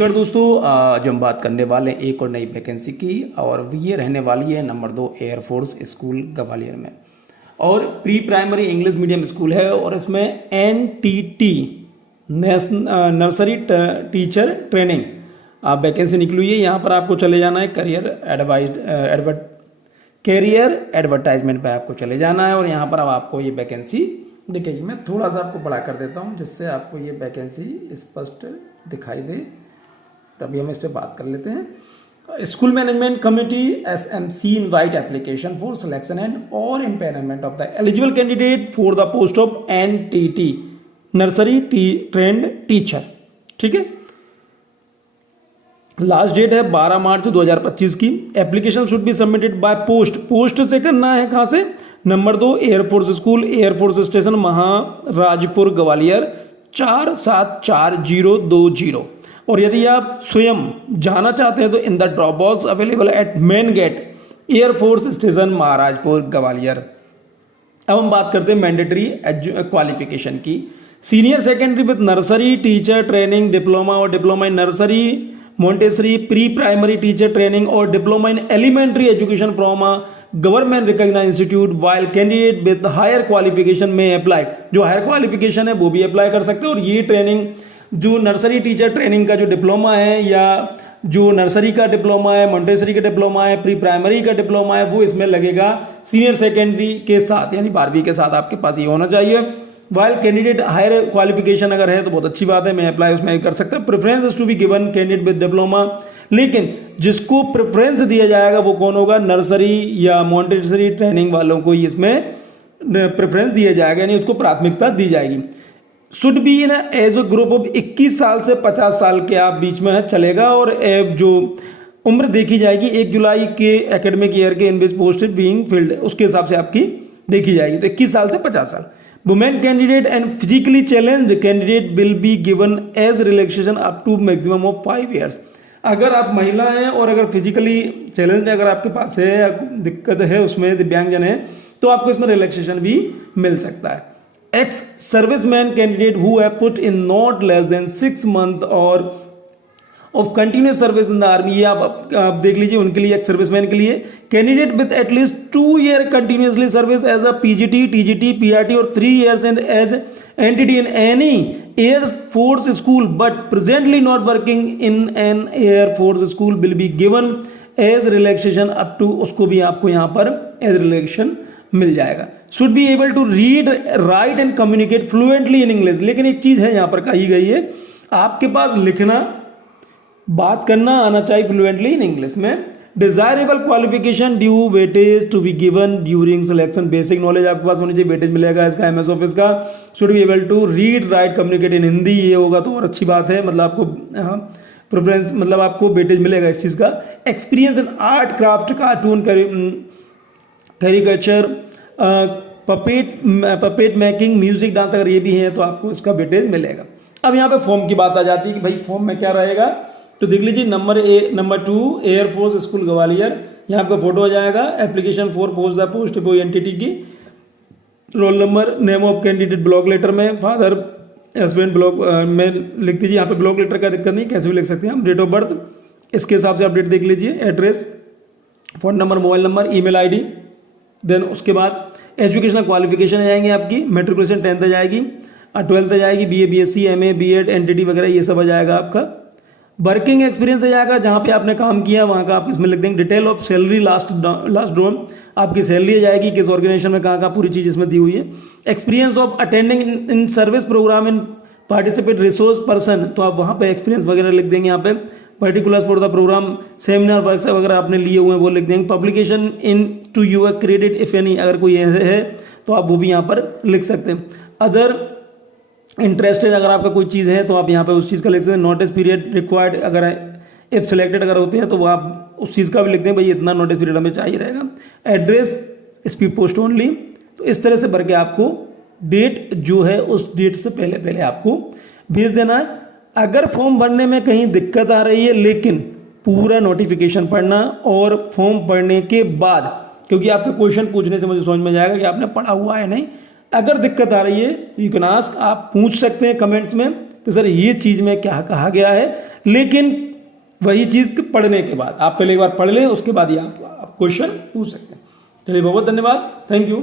नमस्कार दोस्तों, आज हम बात करने वाले हैं एक और नई वैकेंसी की और ये रहने वाली है नंबर 2 एयरफोर्स स्कूल ग्वालियर में। और pre primary English medium school है और इसमें NTT nursery teacher training vacancy निकली हुई है। यहाँ पर आपको चले जाना है कैरियर एडवर्टाइजमेंट पे आपको चले जाना है और यहाँ पर अब आपको ये वैकेंसी दिखेगी। मैं थोड़ा सा आपको बड़ा कर देता हूँ जिससे आपको ये वैकेंसी स्पष्ट दिखाई दे। तो अभी हम इस पर बात कर लेते हैं। School management committee SMC invite application for selection and और empanelment of the eligible candidate for the post of NTT nursery trained teacher. ठीक है, लास्ट डेट है 12 मार्च 2025 की। Application should be submitted by post से करना है। कहाँ से? Number 2 air force school, air force station, Maharajpur, Gwalior 474020। और यदि आप स्वयं जाना चाहते हैं तो in the drop box available eight main gate air force station Maharajpur Gwalior. अब हम बात करते हैं मैंडेटरी क्वालिफिकेशन की। Senior secondary with nursery teacher training diploma और diploma in nursery Montessori pre primary teacher training और diploma in elementary education from a government recognized institute while candidate with higher qualification में apply. जो higher qualification है वो भी apply कर सकते हैं। और ये ट्रेनिंग जो नर्सरी टीचर ट्रेनिंग का जो डिप्लोमा है या जो नर्सरी का डिप्लोमा है, मोंटेसरी का डिप्लोमा है, प्री प्राइमरी का डिप्लोमा है, वो इसमें लगेगा सीनियर सेकेंडरी के साथ, यानी 12वीं के साथ आपके पास ये होना चाहिए। वाइल कैंडिडेट हायर क्वालिफिकेशन अगर है तो बहुत अच्छी बात है, मैं अप्लाई उसमें कर सकता हूँ। Preference is to be given candidate with diploma, लेकिन जिसको प्रेफरेंस दिया जाएगा वो कौन होगा? नर्सरी या मोंटेसरी ट्रेनिंग वालों को ही इसमें प्रेफरेंस दिया जाएगा, यानी उसको प्राथमिकता दी जाएगी। Should be in age a group of 21 साल से 50 साल के आप बीच में चलेगा। और जो उम्र देखी जाएगी 1 जुलाई के एकेडमिक ईयर के इन विच पोस्टेड बीइंग फिल्ड, उसके हिसाब से आपकी देखी जाएगी। तो 21 साल से 50 साल। Women candidate and physically challenged candidate will be given age relaxation up to maximum of 5 years. अगर आप महिला हैं और अगर फिजिकली चैलेंज अगर आपके पास है या दिक्कत है उसमें, दिव्यांगजन है, तो आपको इसमें रिलैक्सेशन भी मिल सकता है। Ex serviceman candidate who have put in not less than 6 month और ऑफ continuous service in the army, ये आप देख लीजिए उनके लिए, एक सर्विसमैन के लिए। Candidate with at least 2 year continuously service as a PGT, TGT, PRT और 3 years and as NTT in any air force school but presently not working in an air force school will be given age relaxation up to, उसको भी आपको यहाँ पर age relaxation मिल जाएगा। Should be able to read, write and communicate fluently in English. लेकिन एक चीज है यहाँ पर कही गई है, आपके पास लिखना बात करना आना चाहिए फ्लुएंटली इन इंग्लिश में। Desirable qualification due weightage to be given during selection. Basic knowledge आपके पास होनी चाहिए, वेटेज मिलेगा इसका MS ऑफिस का। Should be able to read, write, communicate in Hindi, ये होगा तो और अच्छी बात है, मतलब आपको प्रेफरेंस, मतलब आपको वेटेज मिलेगा इस चीज़ का। Experience in art craft, cartoon, caricature, puppet making, music, dance, अगर ये भी है तो आपको इसका वेटेज मिलेगा। अब यहाँ पे फॉर्म की बात आ जाती है कि भाई फॉर्म में क्या रहेगा, तो देख लीजिए नंबर 2 एयरफोर्स स्कूल ग्वालियर, यहाँ आपका फोटो आ जाएगा। एप्लीकेशन फॉर पोस्ट NTT की, roll number, name of candidate block letter में, फादर हस्बैंड ब्लॉक में लिख दीजिए। यहाँ पे ब्लॉक लेटर का दिक्कत नहीं, कैसे भी लिख सकते हैं हम। डेट ऑफ बर्थ इसके हिसाब से अपडेट देख लीजिए। Address, phone number, mobile number, email ID। Then उसके बाद एजुकेशनल क्वालिफिकेशन आ जाएंगे आपकी। मेट्रिकुलेशन 10th आ जाएगी, 12th आ जाएगी, BA BSc MA BEd NTT वगैरह ये सब आ जाएगा आपका। वर्किंग एक्सपीरियंस आ जाएगा, जहाँ पे आपने काम किया वहाँ का आप इसमें लिख देंगे। Detail of salary last drawn, आपकी सैलरी आ जाएगी, किस ऑर्गेनाइजेशन में कहाँ पूरी चीज़ इसमें दी हुई है। Experience of attending in service programme in participate resource person, तो आप वहाँ पे एक्सपीरियंस वगैरह लिख देंगे। यहाँ पे particulars for the programme, seminar workshop वगैरह आपने लिए हुए हैं वो लिख देंगे। Publication in to your credit if any, अगर कोई है तो आप वो भी यहाँ पर लिख सकते हैं। अदर इंटरेस्टेड, अगर आपका कोई चीज़ है तो आप यहाँ पे उस चीज़ का लिख सकते हैं। नोटिस पीरियड रिक्वायर्ड, अगर इफ सिलेक्टेड अगर होते हैं तो वो आप उस चीज़ का भी लिखते हैं, भाई इतना नोटिस पीरियड हमें चाहिए रहेगा। एड्रेस स्पीड पोस्ट ओनली, तो इस तरह से भर के आपको डेट जो है उस डेट से पहले आपको भेज देना है। अगर फॉर्म भरने में कहीं दिक्कत आ रही है, लेकिन पूरा नोटिफिकेशन पढ़ना और फॉर्म पढ़ने के बाद, क्योंकि आपके क्वेश्चन पूछने से मुझे समझ में जाएगा कि आपने पढ़ा हुआ है नहीं। अगर दिक्कत आ रही है यू कैन आस्क, आप पूछ सकते हैं कमेंट्स में कि सर ये चीज़ में क्या कहा गया है, लेकिन वही चीज़ पढ़ने के बाद, आप पहले एक बार पढ़ लें, उसके बाद ही आप क्वेश्चन पूछ सकते हैं। चलिए बहुत बहुत धन्यवाद, थैंक यू।